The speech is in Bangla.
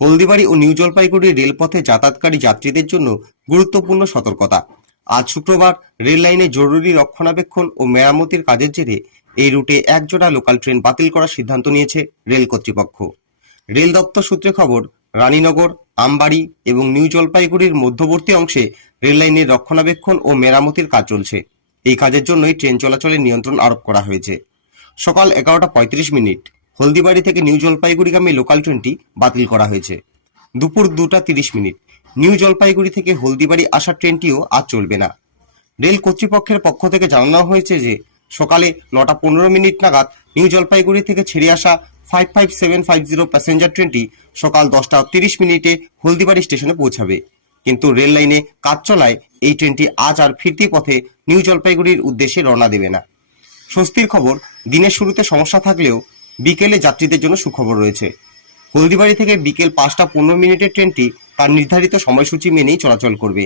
হলদিবাড়ি ও নিউ জলপাইগুড়ি রেলপথে যাতায়াতকারী যাত্রীদের জন্য গুরুত্বপূর্ণ সতর্কতা। আজ শুক্রবার রেল লাইনে জরুরি রক্ষণাবেক্ষণ ও মেরামতির কাজের জেরে এই রুটে একজোড়া লোকাল ট্রেন বাতিল করার সিদ্ধান্ত নিয়েছে রেল কর্তৃপক্ষ। রেল দপ্তর সূত্রে খবর, রানীনগর, আমবাড়ি এবং নিউ জলপাইগুড়ির মধ্যবর্তী অংশে রেল লাইনের রক্ষণাবেক্ষণ ও মেরামতির কাজ চলছে। এই কাজের জন্যই ট্রেন চলাচলের নিয়ন্ত্রণ আরোপ করা হয়েছে। সকাল এগারোটা পঁয়ত্রিশ মিনিট। হলদিবাড়ি থেকে নিউ জলপাইগুড়িগামী লোকাল ট্রেনটি বাতিল করা হয়েছে। দুপুর দুটা তিরিশ মিনিট। নিউ জলপাইগুড়ি থেকে হলদিবাড়ি আসার ট্রেনটিও আজ চলবে না। রেল কর্তৃপক্ষের পক্ষ থেকে জানানো হয়েছে যে, সকালে নটা পনেরো মিনিট নাগাদ নিউ জলপাইগুড়ি থেকে ছেড়ে আসা five five seven five zero passenger ট্রেনটি সকাল দশটা তিরিশ মিনিটে হলদিবাড়ি স্টেশনে পৌঁছাবে। কিন্তু রেল লাইনে কাজ চলায় এই ট্রেনটি আজ আর ফিরতি পথে নিউ জলপাইগুড়ির উদ্দেশ্যে রওনা দেবে না। স্বস্তির খবর, দিনের শুরুতে সমস্যা থাকলেও বিকেলে যাত্রীদের জন্য সুখবর রয়েছে। হলদিবাড়ি থেকে বিকেল পাঁচটা পনেরো মিনিটের ট্রেনটি তার নির্ধারিত সময়সূচি মেনেই চলাচল করবে।